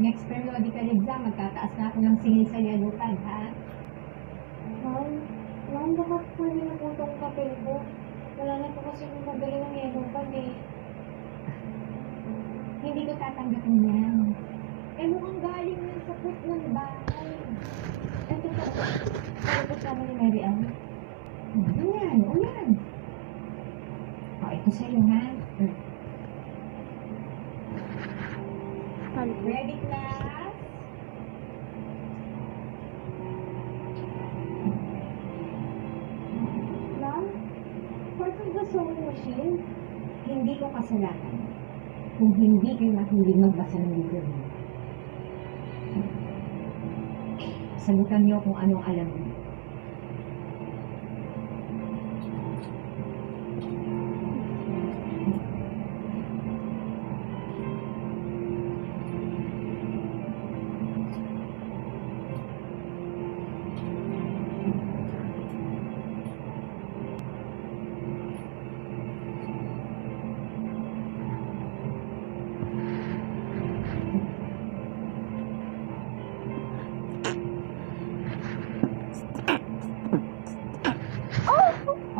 Next periodical exam, magtataas na ako ng singil sa yellow pad, ha? Ma'am, bakit pwede na po itong papel ko? Wala na po kasi yung pabili ng yellow pad eh. Hindi ko tatanggapin yan. Eh, mukhang galing yan sa foot ng bahay. Ito po, para po sama ni Mary Ann. Yan, o yan. O, ito sa'yo, ha? Ready, class? Ma'am, part of the sewing machine? Hindi ko kasalanan kung hindi kayo mahilig magbasa ng libro niyo. Sagutan niyo kung anong alam niyo.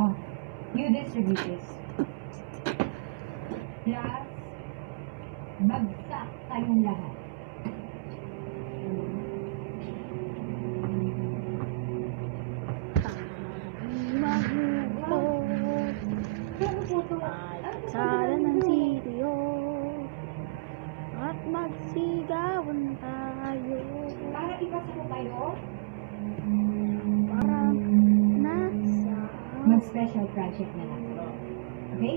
Oh, you distribute this. Class, bagsak kayong lahat. Ano po ito? Sala ng sitio at magsigawan tayo Para ipasa ko kayo, para nasa mag-special project na lang. Okay?